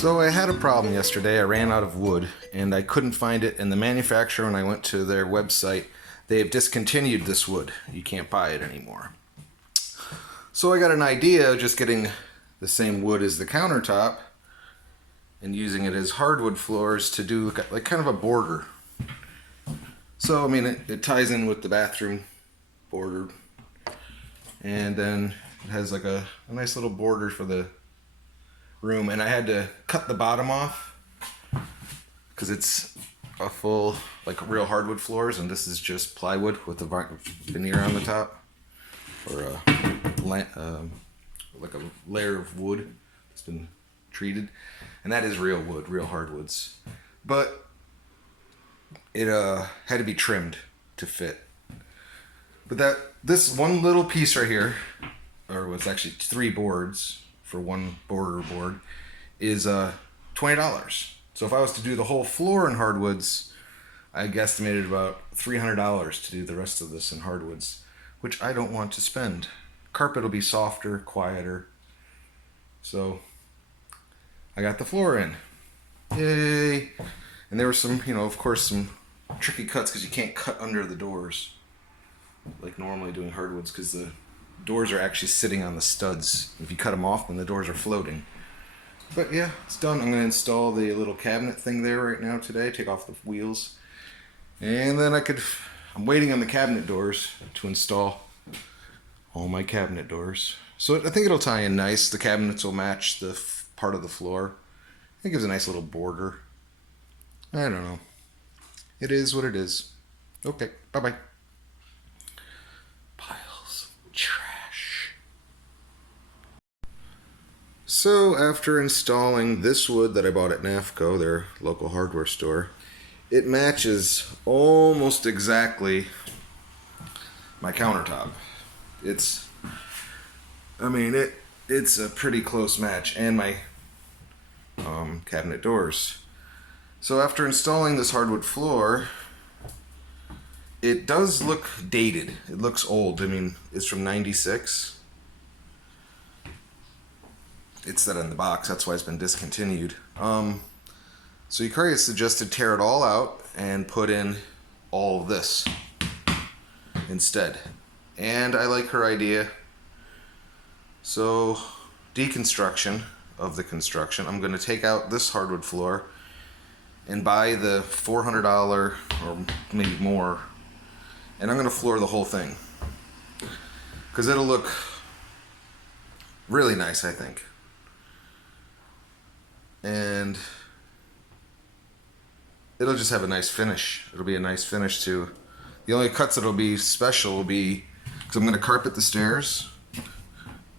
So I had a problem yesterday. I ran out of wood and I couldn't find it. And the manufacturer, when I went to their website, they have discontinued this wood. You can't buy it anymore. So I got an idea of just getting the same wood as the countertop and using it as hardwood floors to do like kind of a border. So I mean it ties in with the bathroom border, and then it has like a nice little border for the room. And I had to cut the bottom off because it's a full like real hardwood floors, and this is just plywood with a veneer on the top, or like a layer of wood that's been treated, and that is real wood, real hardwoods. But it had to be trimmed to fit. But this one little piece right here, or was actually 3 boards for one border board, is $20. So if I was to do the whole floor in hardwoods, I guesstimated about $300 to do the rest of this in hardwoods, which I don't want to spend. Carpet will be softer, quieter. So I got the floor in. Yay! And there were some, of course, some tricky cuts because you can't cut under the doors like normally doing hardwoods, because the doors are actually sitting on the studs. If you cut them off, then the doors are floating. But yeah, it's done. I'm going to install the little cabinet thing there right now today, take off the wheels. And then I'm waiting on the cabinet doors to install all my cabinet doors. So I think it'll tie in nice. The cabinets will match the part of the floor. It gives a nice little border. I don't know. It is what it is. Okay, bye-bye. Piles of trash. So after installing this wood that I bought at NAFCO, their local hardware store, it matches almost exactly my countertop. It's a pretty close match, and my cabinet doors. So after installing this hardwood floor, it does look dated. It looks old. I mean, it's from '96. It said in the box, that's why it's been discontinued. So Yukari suggested tear it all out and put in all of this instead. And I like her idea. So, deconstruction of the construction. I'm going to take out this hardwood floor and buy the $400 or maybe more, and I'm going to floor the whole thing because it'll look really nice, I think. And it'll just have a nice finish. It'll be a nice finish too. The only cuts that'll be special will be because I'm going to carpet the stairs.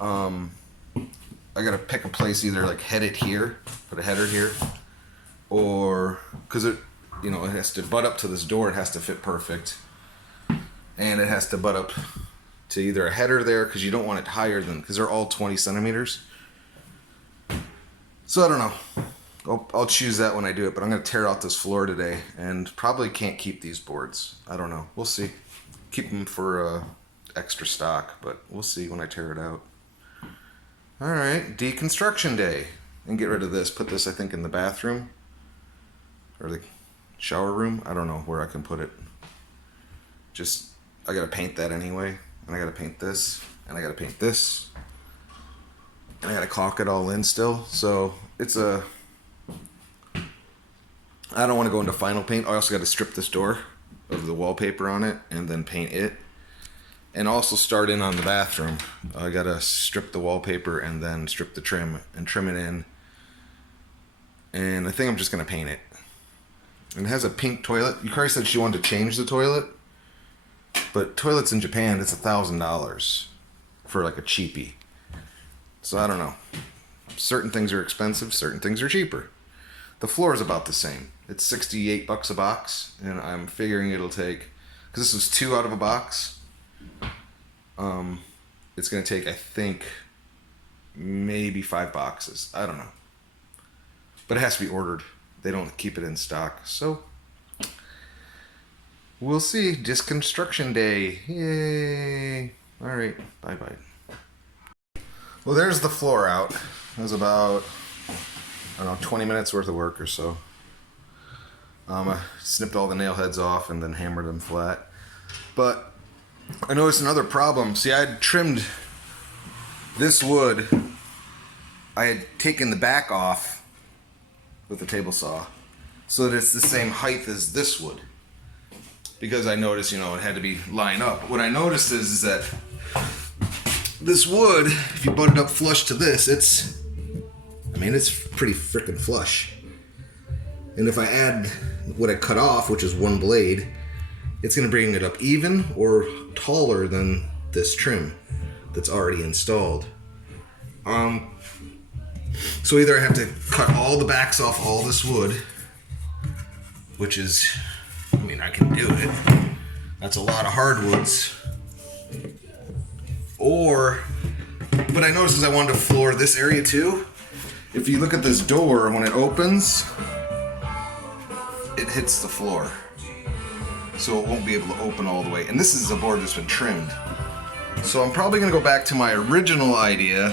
I gotta pick a place, either like head it here, put a header here, or because it has to butt up to this door. It has to fit perfect, and it has to butt up to either a header there because you don't want it higher than, because they're all 20 centimeters. So I don't know. I'll choose that when I do it, but I'm gonna tear out this floor today, and probably can't keep these boards. I don't know. We'll see. Keep them for extra stock, but we'll see when I tear it out. All right, deconstruction day. And get rid of this. Put this, I think, in the bathroom or the shower room. I don't know where I can put it. I gotta paint that anyway. And I gotta paint this. And I gotta paint this. And I gotta caulk it all in still. So I don't want to go into final paint. I also gotta strip this door of the wallpaper on it and then paint it. And also start in on the bathroom. I gotta strip the wallpaper and then strip the trim and trim it in. And I think I'm just gonna paint it. And it has a pink toilet. Yukari said she wanted to change the toilet, but toilets in Japan, it's $1,000 for like a cheapie. So I don't know. Certain things are expensive, certain things are cheaper. The floor is about the same. It's $68 a box, and I'm figuring it'll take, because this was 2 out of a box. It's gonna take, I think, maybe 5 boxes. I don't know, but it has to be ordered. They don't keep it in stock, so we'll see. Disconstruction day, yay! All right, bye. Well, there's the floor out. It was about I don't know, 20 minutes worth of work or so. I snipped all the nail heads off and then hammered them flat. But I noticed another problem. See, I had trimmed this wood. I had taken the back off with the table saw so that it's the same height as this wood. Because I noticed, it had to be lined up. What I noticed is that this wood, if you butt it up flush to this, it's pretty freaking flush. And if I add what I cut off, which is one blade, it's going to bring it up even or taller than this trim that's already installed. So either I have to cut all the backs off all this wood, which is, I can do it. That's a lot of hardwoods. But I noticed as I wanted to floor this area too, if you look at this door, when it opens, it hits the floor. So it won't be able to open all the way. And this is a board that's been trimmed. So I'm probably gonna go back to my original idea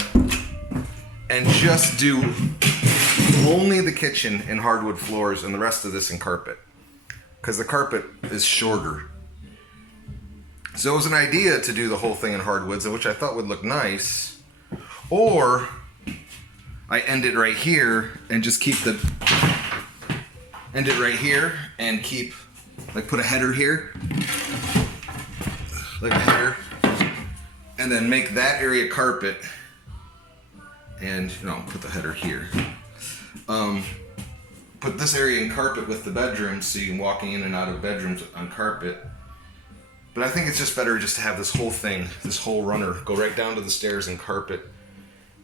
and just do only the kitchen in hardwood floors and the rest of this in carpet. Because the carpet is shorter. So it was an idea to do the whole thing in hardwoods, which I thought would look nice. Or I end it right here and just keep end it right here and keep, put a header here, like a header, and then make that area carpet, and put the header here. Put this area in carpet with the bedrooms, so you can walking in and out of bedrooms on carpet. But I think it's just better just to have this whole thing, this whole runner, go right down to the stairs in carpet,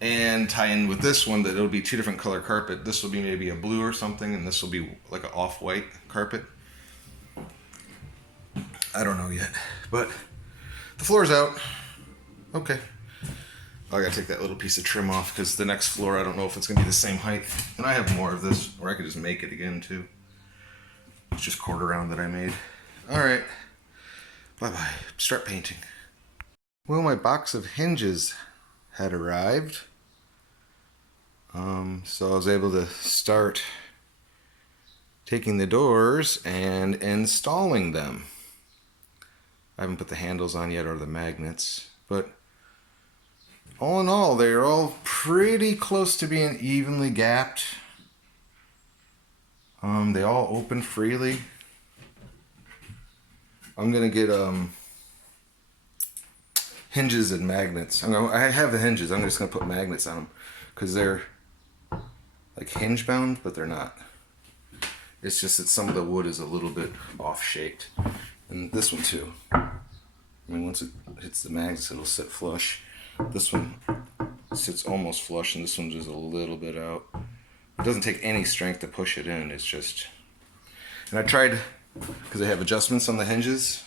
and tie in with this one that it'll be two different color carpet. This will be maybe a blue or something, and this will be like an off-white carpet. I don't know yet, but the floor's out. Okay. I gotta take that little piece of trim off because the next floor, I don't know if it's gonna be the same height. And I have more of this, or I could just make it again too. It's just quarter round that I made. All right. Bye-bye. Start painting. Well, my box of hinges had arrived. So I was able to start taking the doors and installing them. I haven't put the handles on yet or the magnets, but all in all, they're all pretty close to being evenly gapped. They all open freely. I'm gonna get hinges and magnets. I have the hinges. I'm just gonna put magnets on them because they're like hinge bound, but they're not. It's just that some of the wood is a little bit off shaped, and this one too. Once it hits the magnets, it'll sit flush. This one sits almost flush, and this one's just a little bit out. It doesn't take any strength to push it in. It's just, and I tried, because they have adjustments on the hinges.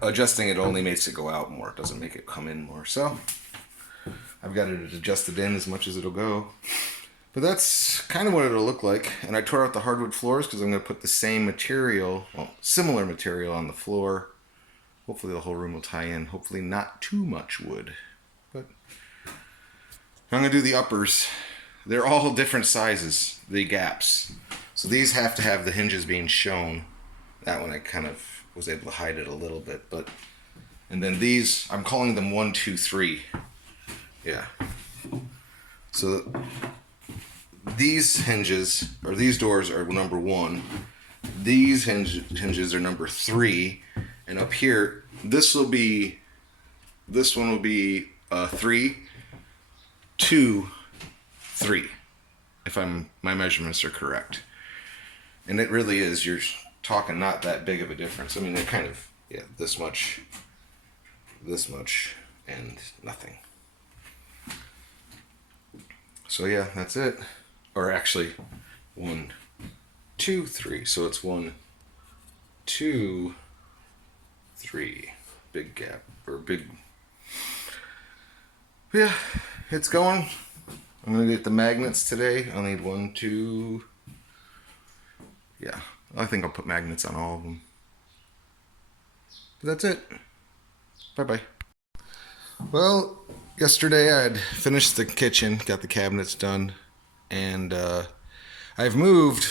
Adjusting it only makes it go out more. It doesn't make it come in more. So I've got it adjusted in as much as it'll go. But that's kind of what it'll look like. And I tore out the hardwood floors because I'm going to put the same material, well, similar material on the floor. Hopefully the whole room will tie in. Hopefully not too much wood. But I'm going to do the uppers. They're all different sizes, the gaps. So these have to have the hinges being shown. That one I kind of was able to hide it a little bit. And then these, I'm calling them 1, 2, 3. Yeah. So these hinges, or these doors are number 1. These hinges are number 3. And up here, this one will be 3, 2, 3. If my measurements are correct. And it really is, you're talking not that big of a difference. They're kind of, this much, and nothing. So yeah, that's it. Or actually, 1, 2, 3. So it's 1, 2, 3. Big gap, or big. Yeah, it's going. I'm gonna get the magnets today. I'll need 1, 2. Yeah, I think I'll put magnets on all of them. But that's it. Bye-bye. Well, yesterday I had finished the kitchen, got the cabinets done. And I've moved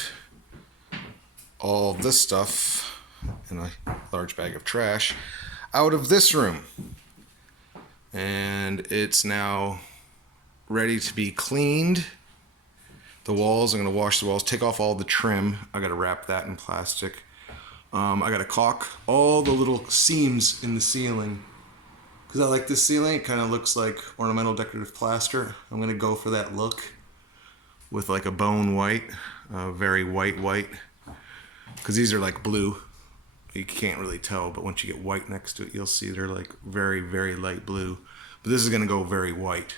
all this stuff in a large bag of trash out of this room. And it's now ready to be cleaned. The walls, I'm going to wash the walls, take off all the trim. I got to wrap that in plastic. I got to caulk all the little seams in the ceiling. Because I like this ceiling, it kind of looks like ornamental decorative plaster. I'm going to go for that look with like a bone white, very white. Because these are like blue. You can't really tell, but once you get white next to it, you'll see they're like very, very light blue. But this is going to go very white.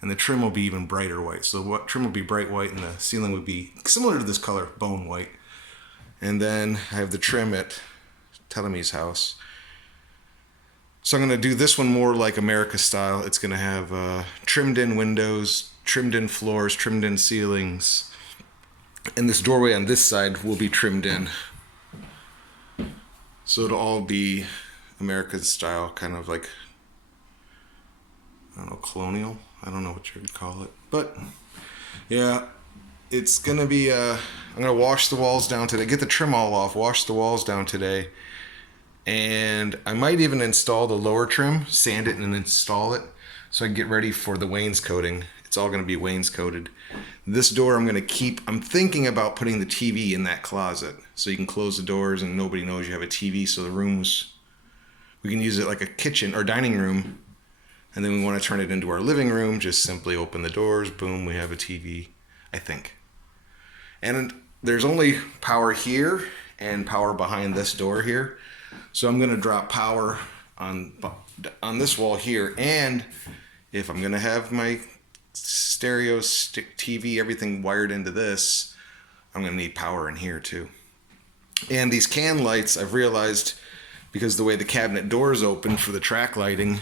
And the trim will be even brighter white. So what trim will be bright white and the ceiling would be similar to this color, bone white. And then I have the trim at Telemy's house. So I'm going to do this one more like America style. It's going to have trimmed in windows, trimmed in floors, trimmed in ceilings. And this doorway on this side will be trimmed in. So it'll all be American style, kind of like, I don't know, colonial. I don't know what you would call it. But yeah, it's going to be, I'm going to wash the walls down today. Get the trim all off, wash the walls down today. And I might even install the lower trim, sand it and install it so I can get ready for the wainscoting. It's all going to be wainscoted. This door I'm going to keep, I'm thinking about putting the TV in that closet so you can close the doors and nobody knows you have a TV. So the rooms, we can use it like a kitchen or dining room. And then we want to turn it into our living room. Just simply open the doors. Boom, we have a TV, I think. And there's only power here and power behind this door here. So I'm going to drop power on this wall here. And if I'm going to have my stereo stick TV, everything wired into this, I'm going to need power in here too. And these can lights, I've realized, because the way the cabinet doors open for the track lighting,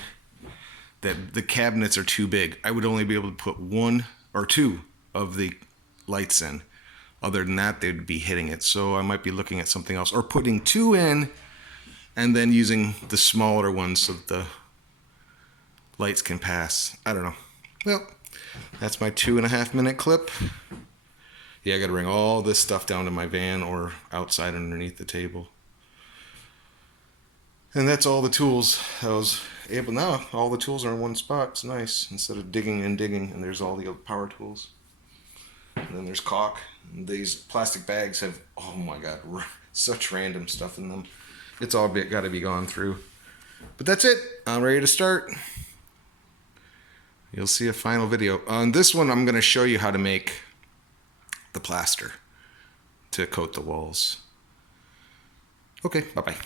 that the cabinets are too big. I would only be able to put one or two of the lights in. Other than that, they'd be hitting it. So I might be looking at something else, or putting two in and then using the smaller ones so that the lights can pass. I don't know. Well, that's my 2.5 minute clip. Yeah, I got to bring all this stuff down to my van or outside underneath the table. And that's all the tools I was able. Now all the tools are in one spot. It's nice instead of digging and digging. And there's all the power tools. And then there's caulk. And these plastic bags have, oh my God, such random stuff in them. It's all got to be gone through. But that's it. I'm ready to start. You'll see a final video. On this one, I'm going to show you how to make the plaster to coat the walls. Okay, bye-bye.